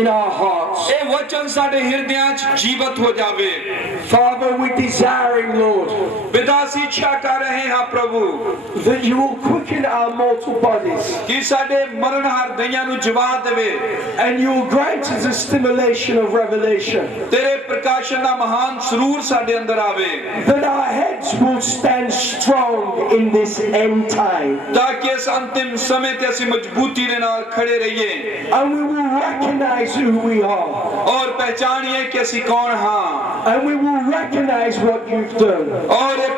in our hearts. ਇਹ ਵਚਨ ਸਾਡੇ ਹਿਰਦਿਆਂ 'ਚ ਜੀਵਤ ਹੋ ਜਾਵੇ Father, we're desiring, Lord, ਪਿਤਾ ਅਸੀਂ ਇੱਛਾ ਕਰ ਰਹੇ ਹਾਂ ਪ੍ਰਭੂ that you will quicken our mortal bodies ਕਿ ਸਾਡੇ ਮਰਨਹਾਰ ਦਈਆਂ ਨੂੰ ਜਵਾਬ ਦੇਵੇ and you will grant us a stimulation of revelation, ਤੇਰੇ ਪ੍ਰਕਾਸ਼ਨ ਦਾ ਮਹਾਨ ਸਰੂਰ ਸਾਡੇ ਅੰਦਰ ਆਵੇ that our heads will stand strong in this end time, ਤਾਂ ਕਿ ਇਸ ਅੰਤਿਮ ਸਮੇਂ ਤੇ ਅਸੀਂ ਮਜ਼ਬੂਤੀ ਦੇ ਨਾਲ ਖੜੇ ਰਹੀਏ and we will recognize who we are, ਔਰ ਪਹਿਚਾਨੀਏ ਕਿ ਅਸੀਂ ਕੌਣ ਹਾਂ and we will recognize what you've done ਔਰ ਇਹ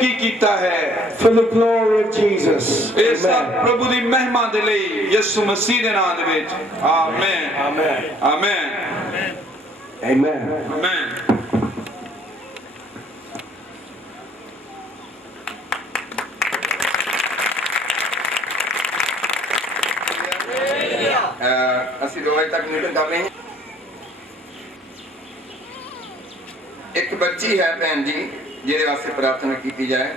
ਕੀ ਕੀਤਾ ਹੈ for the glory of Jesus. ਇਹ ਸਭ Amen. ਪ੍ਰਭੂ ਦੀ ਮਹਿਮਾ ਦੇ ਲਈ ਯਿਸੂ ਮਸੀਹ ਦੇ ਨਾਮ ਦੇ ਵਿੱਚ amen Amen. Amen Amen. Amen Eh, ਅਸੀਂ ਦੋ ਵਜੇ ਤੱਕ ਮੀਟਿੰਗ ਕਰ ਰਹੇ ਹਾਂ ਇੱਕ ਬੱਚੀ ਹੈ ਭੈਣ ਜੀ, ਜਿਹਦੇ ਵਾਸਤੇ ਪ੍ਰਾਰਥਨਾ ਕੀਤੀ ਜਾਏ,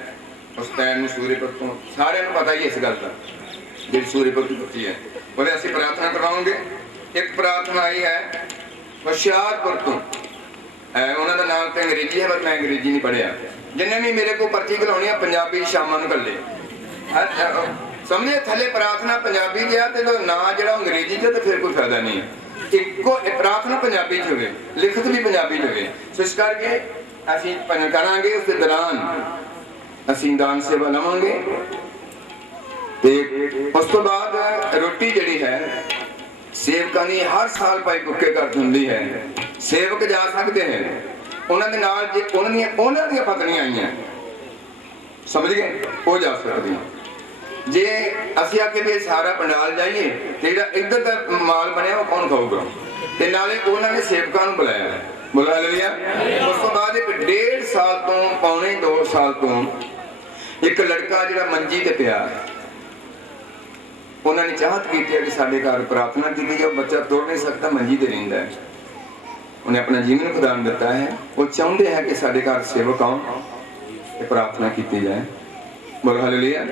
ਉਸ ਭੈਣ ਨੂੰ ਸੂਰੇਪੁਰ ਤੋਂ। ਸਾਰਿਆਂ ਨੂੰ ਪਤਾ ਹੀ ਇਸ ਗੱਲ ਦਾ, ਜਿਹੜੀ ਸੂਰੇਪੁਰ ਦੀ ਬੱਚੀ ਹੈ। ਉਹਦੇ ਅਸੀਂ ਪ੍ਰਾਰਥਨਾ ਕਰਵਾਉਂਗੇ। ਇੱਕ ਪ੍ਰਾਰਥਨਾ ਆਈ ਹੈ, ਹੁਸ਼ਿਆਰਪੁਰ ਤੋਂ। ਉਹਨਾਂ ਦਾ ਨਾਮ ਤੇ ਅੰਗਰੇਜ਼ੀ ਹੈ, ਪਰ ਮੈਂ ਅੰਗਰੇਜ਼ੀ ਨਹੀਂ ਪੜਿਆ ਜਿੰਨੇ ਵੀ ਮੇਰੇ ਕੋਲ ਪਰਚੀ ਘਲਾਉਣੀ ਆ, ਪੰਜਾਬੀ ਸ਼ਾਮਾਂ ਨੂੰ ਕੱਲੇ ਸਮਝੇ ਥੱਲੇ ਪ੍ਰਾਰਥਨਾ ਪੰਜਾਬੀ ਦੀ ਆ ਤੇ ਜਦੋਂ ਨਾਂ ਜਿਹੜਾ ਉਹ ਅੰਗਰੇਜ਼ੀ ਚ ਤੇ ਫਿਰ ਕੋਈ ਫਾਇਦਾ ਨਹੀਂ ਇੱਕੋ ਪ੍ਰਾਰਥਨਾ ਪੰਜਾਬੀ ਚ ਹੋਵੇ, ਲਿਖਤ ਵੀ ਪੰਜਾਬੀ ਚ ਹੋਵੇ। ਸੋ ਇਸ ਕਰਕੇ ਅਸੀਂ ਭਜਨ ਕਰਾਂਗੇ ਉਸ ਦੇ ਦੌਰਾਨ। ਅਸੀਂ ਦਾਨ ਸੇਵਾ ਲਵਾਂਗੇ। ਤੇ ਉਸ ਤੋਂ ਬਾਅਦ ਰੋਟੀ ਜਿਹੜੀ ਹੈ, ਸੇਵਕਾਂ ਦੀ ਹਰ ਸਾਲ ਭਾਈ ਬੁੱਕੇ ਕਰ ਹੁੰਦੀ ਹੈ। ਸੇਵਕ ਜਾ ਸਕਦੇ ਨੇ। ਉਹਨਾਂ ਦੇ ਨਾਲ ਜੇ ਉਹਨਾਂ ਦੀਆਂ ਉਹਨਾਂ ਦੀਆਂ ਪਤਨੀਆਂ ਆਈਆਂ। ਸਮਝ ਗਏ? ਉਹ ਜਾ ਸਕਦੀਆਂ। ਜੇ ਅਸੀਂ ਆਖੇ ਕੇ ਵੀ ਸਾਰਾ ਪੰਡਾਲ ਜਾਈਏ ਤੇ ਜਿਹੜਾ ਇੱਧਰ ਦਾ ਮਾਲ ਬਣਿਆ ਉਹ ਕੌਣ ਖਾਊਗਾ? ਤੇ ਨਾਲੇ ਉਹਨਾਂ ਨੇ ਸੇਵਕਾਂ ਨੂੰ ਬੁਲਾਇਆ ਬੁਲਾ ਲਿਆ ਉਸ ਤੋਂ ਬਾਅਦ ਇੱਕ ਡੇਢ ਸਾਲ ਤੋਂ, ਪੌਣੇ 2 ਸਾਲ ਤੋਂ ਇੱਕ ਲੜਕਾ ਜਿਹੜਾ ਮੰਜੀ ਤੇ ਪਿਆ ਉਹਨਾਂ ਨੇ ਚਾਹਤ ਕੀਤੀ ਹੈ ਕਿ ਸਾਡੇ ਘਰ ਪ੍ਰਾਰਥਨਾ ਕੀਤੀ ਜਾਏ ਬੱਚਾ ਤੁਰ ਨਹੀਂ ਸਕਦਾ, ਮੰਜੀ ਤੇ ਰਹਿੰਦਾ ਹੈ। ਉਹਨੇ ਆਪਣਾ ਜੀਵਨ ਖੁਦਾਨ ਦਿੱਤਾ ਹੈ। ਉਹ ਚਾਹੁੰਦੇ ਹੈ ਕਿ ਸਾਡੇ ਘਰ ਸੇਵਕ ਆਉਣ ਤੇ ਪ੍ਰਾਰਥਨਾ ਕੀਤੀ ਜਾਏ। ਬੋਲ ਹਾਲੇਲੂਇਆ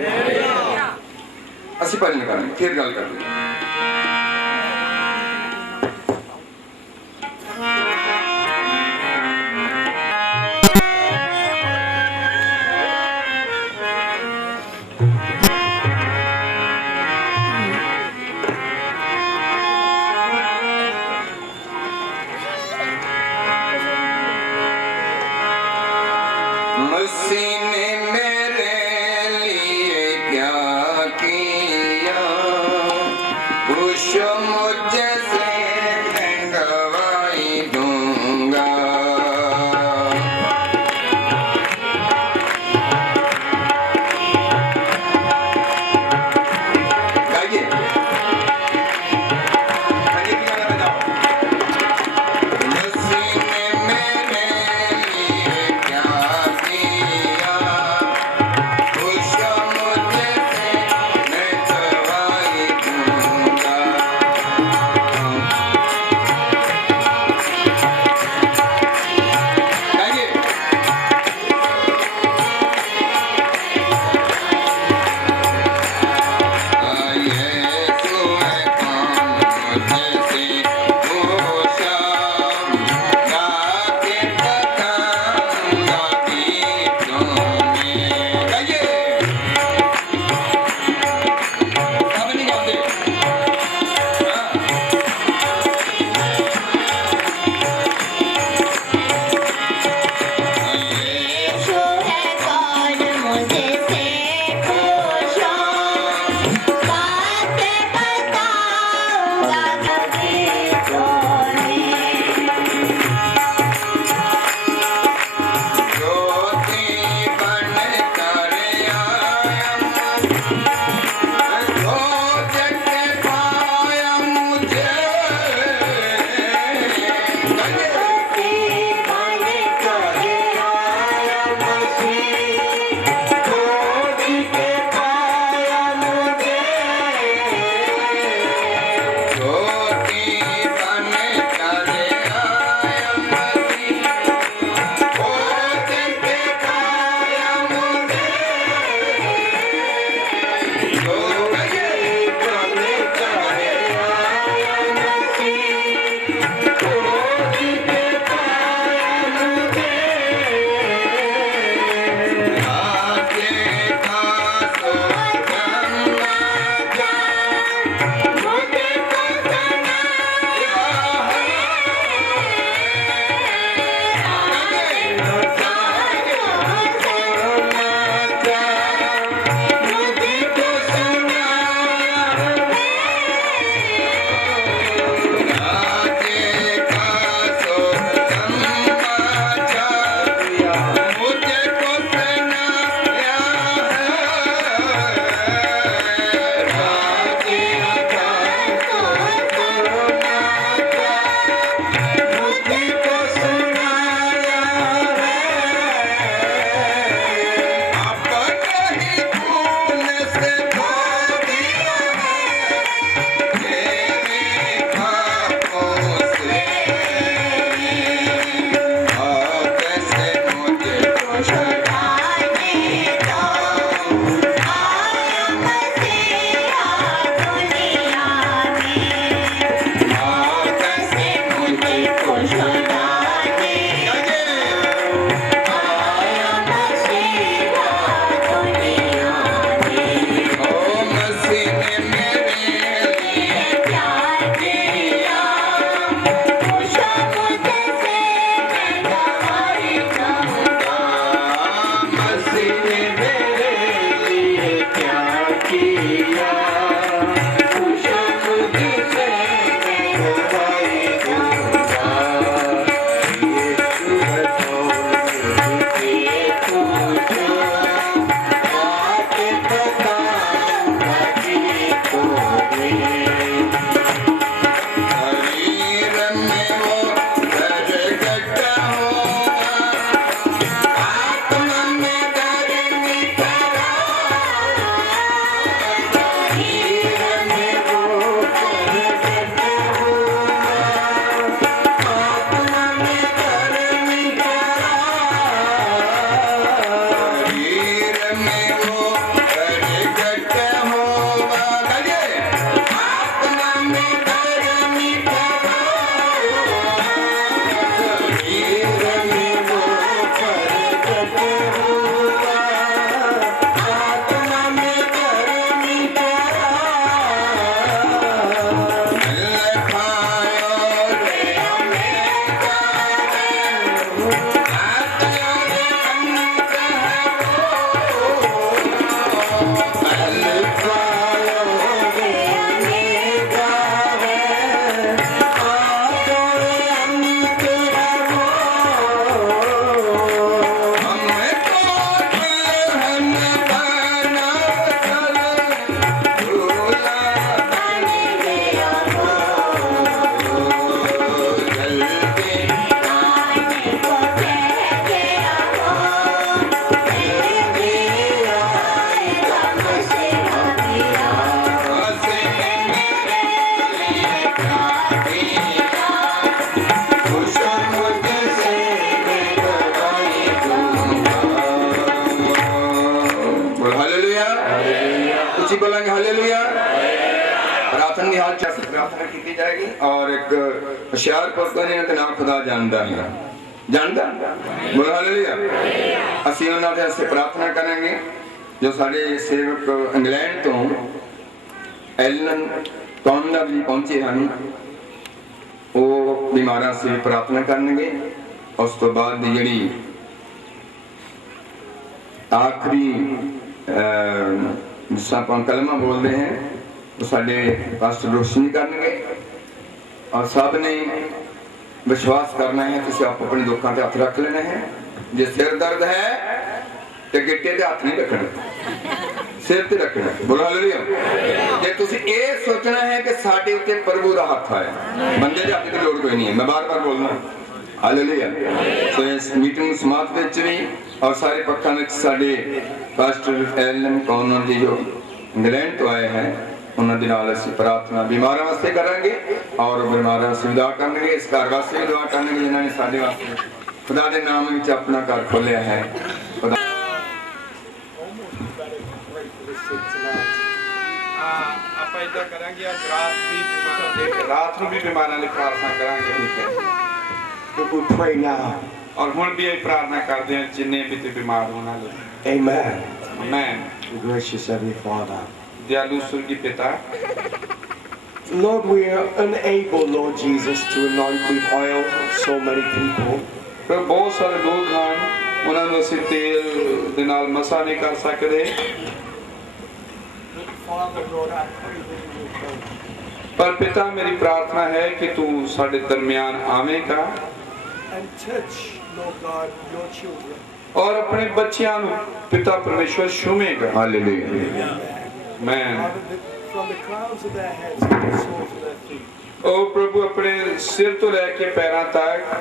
ਅਸੀਂ ਭਜਨ ਕਰਾਂਗੇ ਫਿਰ ਗੱਲ ਕਰਦੇ ਹਾਂ। ਪ੍ਰਾਰਥਨਾ ਦੀ ਕੀਤੀ ਜਾਏਗੀ ਔਰ ਇੱਕ ਹੁਸ਼ਿਆਰਪੁਰ ਤੋਂ ਇਹਨਾਂ ਦੇ ਨਾਮ ਖੁਦਾ ਜਾਣਦਾ ਹੈ ਜਾਣਦਾ ਬੋਲ ਹਾਲੇਲੂਇਆ ਅਸੀਂ ਉਹਨਾਂ ਦੇ ਵਾਸਤੇ ਪ੍ਰਾਰਥਨਾ ਕਰਾਂਗੇ ਜੋ ਸਾਡੇ ਸੇਵਕ ਇੰਗਲੈਂਡ ਤੋਂ ਐਲਨ ਕੌਨਰ ਜੀ ਪਹੁੰਚੇ ਹਨ ਉਹ ਬਿਮਾਰਾਂ ਸੇ ਪ੍ਰਾਰਥਨਾ ਕਰਨਗੇ ਉਸ ਤੋਂ ਬਾਅਦ ਦੀ ਜਿਹੜੀ ਆਖਰੀ ਅਹ, ਜਿਸ ਆਪਾਂ ਕਲਮਾ ਬੋਲਦੇ ਹਾਂ ਸਾਡੇ ਪਾਸਟਰ ਰੋਸ਼ਨੀ ਕਰਨਗੇ। ਔਰ ਸਭ ਨੇ ਵਿਸ਼ਵਾਸ ਕਰਨਾ ਹੈ, ਤੁਸੀਂ ਆਪ ਆਪਣੇ ਦੁੱਖਾਂ ਤੇ ਹੱਥ ਰੱਖ ਲੈਣਾ ਹੈ। ਜੇ ਸਿਰ ਦਰਦ ਹੈ, ਤੇ ਗਿੱਟੇ ਤੇ ਹੱਥ ਨਹੀਂ ਰੱਖਣਾ। ਸਿਰ ਤੇ ਰੱਖਣਾ। ਬੋਲੋ ਹਾਲੇਲੂਇਆ ਜੇ ਤੁਸੀਂ ਇਹ ਸੋਚਣਾ ਹੈ ਕਿ ਸਾਡੇ ਉੱਤੇ ਪ੍ਰਭੂ ਦਾ ਹੱਥ ਆਇਆ, ਬੰਦੇ ਦੇ ਹੱਥ ਦੀ ਲੋੜ ਕੋਈ ਨਹੀਂ ਹੈ। ਮੈਂ ਬਾਰ-ਬਾਰ ਬੋਲਣਾ ਹਾਲੇਲੂਇਆ ਸੋ ਇਸ ਮੀਟਿੰਗ ਨੂੰ ਸਮਾਪਤ ਵਿੱਚ ਵੀ ਔਰ ਸਾਰੇ ਪੱਖਾਂ ਵਿੱਚ ਸਾਡੇ ਪਾਸਟਰ ਐਲਨ ਕੌਨਰ ਜੀ ਜੋ ਇੰਗਲੈਂਡ ਤੋਂ ਆਏ ਹੈ ਉਹਨਾਂ ਦੇ ਨਾਲ ਅਸੀਂ ਪ੍ਰਾਰਥਨਾ ਬਿਮਾਰਾਂ ਵਾਸਤੇ ਕਰਾਂਗੇ ਔਰ ਬਿਮਾਰਾਂ ਦੁਆ ਕਰਨਗੇ ਇਸ ਘਰ ਵਾਸਤੇ ਦੁਆ ਕਰਨਗੇ ਜਿਨ੍ਹਾਂ ਨੇ ਸਾਡੇ ਵਾਸਤੇ ਖੁਦਾ ਦੇ ਨਾਮ ਵਿੱਚ ਆਪਣਾ ਘਰ ਖੋਲਿਆ ਹੈ ਖੁਦਾ ਹਾਂ ਆਪਾਂ ਇਦਾਂ ਕਰਾਂਗੇ ਅੱਜ ਰਾਤ ਵੀ ਬਿਮਾਰਾਂ ਦੇ ਰਾਤ ਨੂੰ ਵੀ ਬਿਮਾਰਾਂ ਲਈ ਪ੍ਰਾਰਥਨਾ ਕਰਾਂਗੇ But we pray now. ਔਰ ਹੁਣ ਵੀ ਇਹ ਪ੍ਰਾਰਥਨਾ ਕਰਦੇ ਹਾਂ ਜਿੰਨੇ ਵੀ ਤੇ ਬਿਮਾਰ ਹੋਣ ਵਾਲੇ Amen. ਮੈਂ Gracious Heavenly Father. ਦਿਆਲੂ ਸੁਰਗੀ ਪਿਤਾ Lord, we are unable, Lord Jesus, to anoint with oil so many people. ਪਰ ਬਹੁਤ ਸਾਰੇ ਲੋਕ ਹਨ ਉਹਨਾਂ ਨੂੰ ਅਸੀਂ ਤੇਲ ਦੇ ਨਾਲ ਮਸਾ ਨਹੀਂ ਕਰ ਸਕਦੇ ਪਰ ਪਿਤਾ ਮੇਰੀ ਪ੍ਰਾਰਥਨਾ ਹੈ ਕਿ ਤੂੰ ਸਾਡੇ ਦਰਮਿਆਨ ਆਵੇਂਗਾ and touch, Lord God, your children. ਔਰ ਆਪਣੇ ਬੱਚਿਆਂ ਨੂੰ ਪਿਤਾ ਪਰਮੇਸ਼ਵਰ ਛੂਵੇਂਗਾ ਹਾਲੇਲੂਇਆ ਮੈਂ Father, that from the crowns of their heads to the soles of their feet, ਉਹ ਪ੍ਰਭੂ ਆਪਣੇ ਸਿਰ ਤੋਂ ਲੈ ਕੇ ਪੈਰਾਂ ਤੱਕ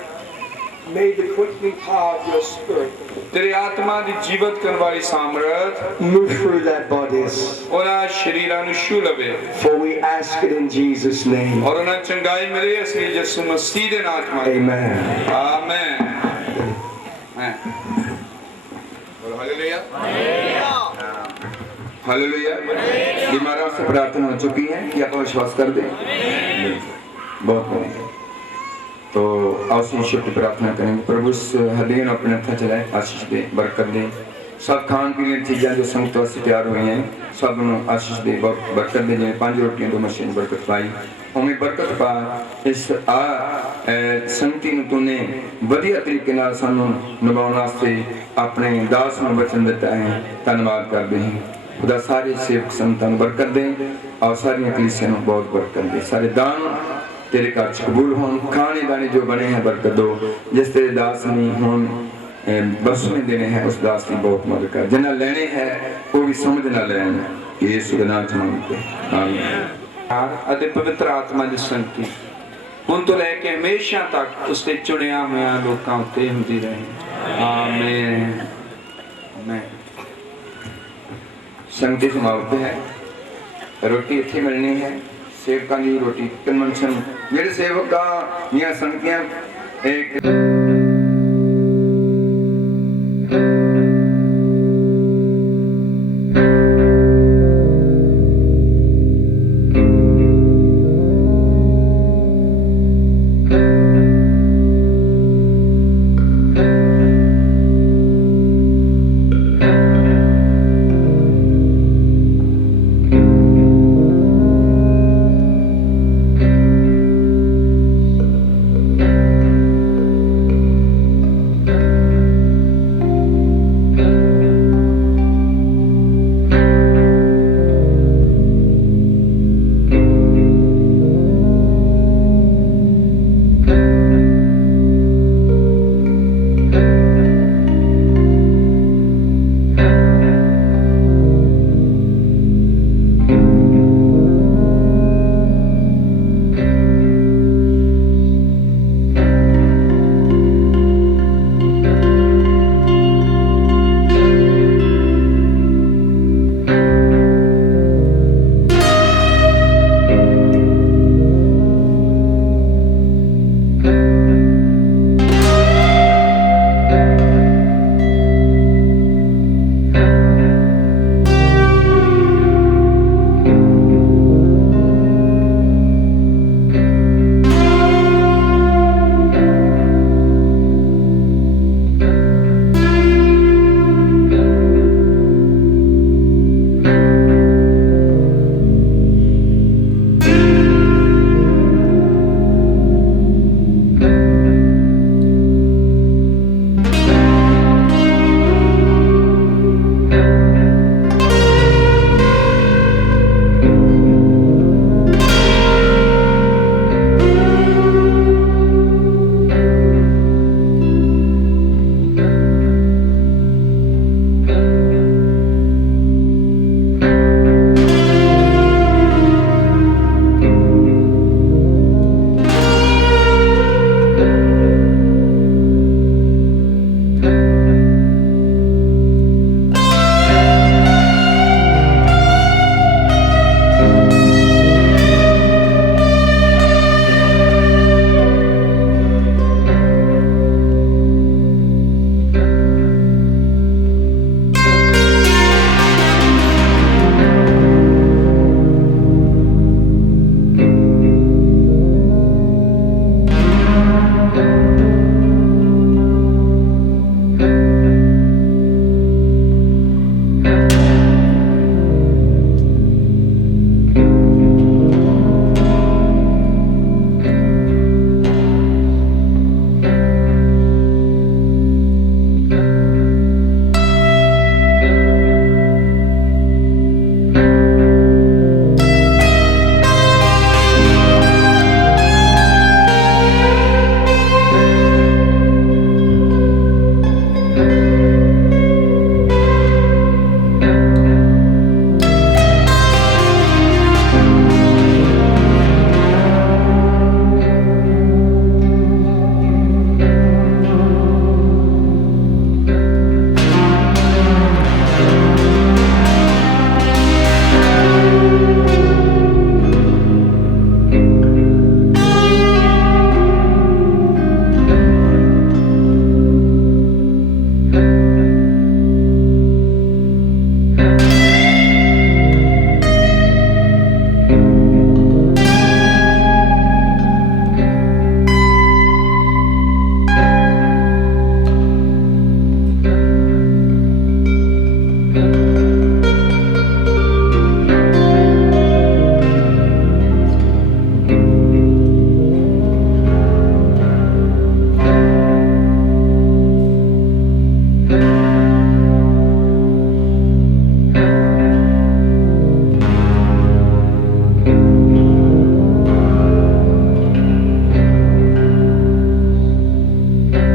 may the quickening power of your Spirit ਤੇਰੀ ਆਤਮਾ ਦੀ ਜੀਵਤ ਕਰਨ ਵਾਲੀ ਸਾਮਰਥ move through their bodies. ਉਹਨਾਂ ਸ਼ਰੀਰਾਂ ਨੂੰ ਛੂ ਲਵੇ For we ask it in Jesus' name. ਔਰ ਉਹਨਾਂ ਨੂੰ ਚੰਗਾਈ ਮਿਲੇ ਅਸੀਂ ਯਿਸੂ ਮਸੀਹ ਦੇ ਨਾਮ ਚ ਮੰਗਦੇ Amen. ਹਾਂ। ਆਮੇਨ ਹਾਂ बोलो हालेलुया हालेलुया बीमारों से प्रार्थना हो चुकी है कि आप विश्वास कर दे बहुत बढ़िया तो आशीष ईश्वर की प्रार्थना करेंगे प्रभु इस हृदय में अपने हथा चलाए आशीष दे बरकत दे सब खान पीने की चीज़ें जो संगत वास्ते तैयार हुई हैं सब ਨੂੰ ਆਸ਼ੀਸ਼ ਦੇ ਬਹੁਤ ਬਰਕਤ ਦੇ ਜਿਵੇਂ ਪੰਜ ਰੋਟੀਆਂ ਤੋਂ ਮਸ਼ੀਨ ਬਰਕਤ ਪਾਈ ਉਵੇਂ ਬਰਕਤ ਪਾ ਇਸ ਆ ਅਹ, ਸੰਗਤੀ ਨੂੰ ਤੂਨੇ ਵਧੀਆ ਤਰੀਕੇ ਨਾਲ ਸਾਨੂੰ ਨਿਭਾਉਣ ਵਾਸਤੇ ਆਪਣੇ ਦਾਸ ਨੂੰ ਬਚਨ ਦਿੱਤਾ ਹੈ ਧੰਨਵਾਦ ਕਰਦੇ ਹਾਂ ਖੁਦਾ ਸਾਰੇ ਸੇਵਕ ਸੰਤਾਂ ਨੂੰ ਬਰਕਤ ਦੇ ਔਰ ਸਾਰੀਆਂ ਕਲੀਸਿਆਂ ਨੂੰ ਬਹੁਤ ਬਰਕਤ ਦੇ ਸਾਰੇ ਦਾਨ ਤੇਰੇ ਘਰ ਕਬੂਲ ਹੋਣ, ਖਾਣੇ ਦਾਣੇ ਜੋ ਬਣੇ ਹੈ ਬਰਕਤ ਦੋ। ਜਿਸ ਤੇਰੇ ਦਾਸ ਨੇ ਹੁਣ ਬਸ ਨੇ ਦੇਣੇ ਹੈ, ਉਸ ਦਾਸ ਦੀ ਬਹੁਤ ਮਦਦ ਕਰ। ਜਿਨ੍ਹਾਂ ਲੈਣੇ ਹੈ, ਉਹ ਵੀ ਸਮਝ ਨਾ ਲੈਣ। ਇਹ ਸੁਗਨਾ ਚਾਹੁੰਦੇ ਆਮੀਨ। ਅਤੇ ਪਵਿੱਤਰ ਆਤਮਾ ਦੀ ਸੰਤੀ ਹੁਣ ਤੋਂ ਲੈ ਕੇ ਹਮੇਸ਼ਾ ਤੱਕ ਉਸ ਦੇ ਚੁਣਿਆ ਹੋਇਆ ਲੋਕਾਂ ਉੱਤੇ ਹੁੰਦੀ ਰਹੇ। ਆਮੀਨ ਸੰਗਤੀ ਸਮਾਪਤ ਹੈ। ਰੋਟੀ ਇੱਥੇ ਮਿਲਣੀ ਹੈ। ਸੇਵਕਾਂ ਦੀ ਰੋਟੀ ਕਨਵੈਨਸ਼ਨ ਜਿਹੜੇ ਸੇਵਕਾਂ ਦੀਆਂ ਸੰਗਤੀਆਂ ਇੱਕ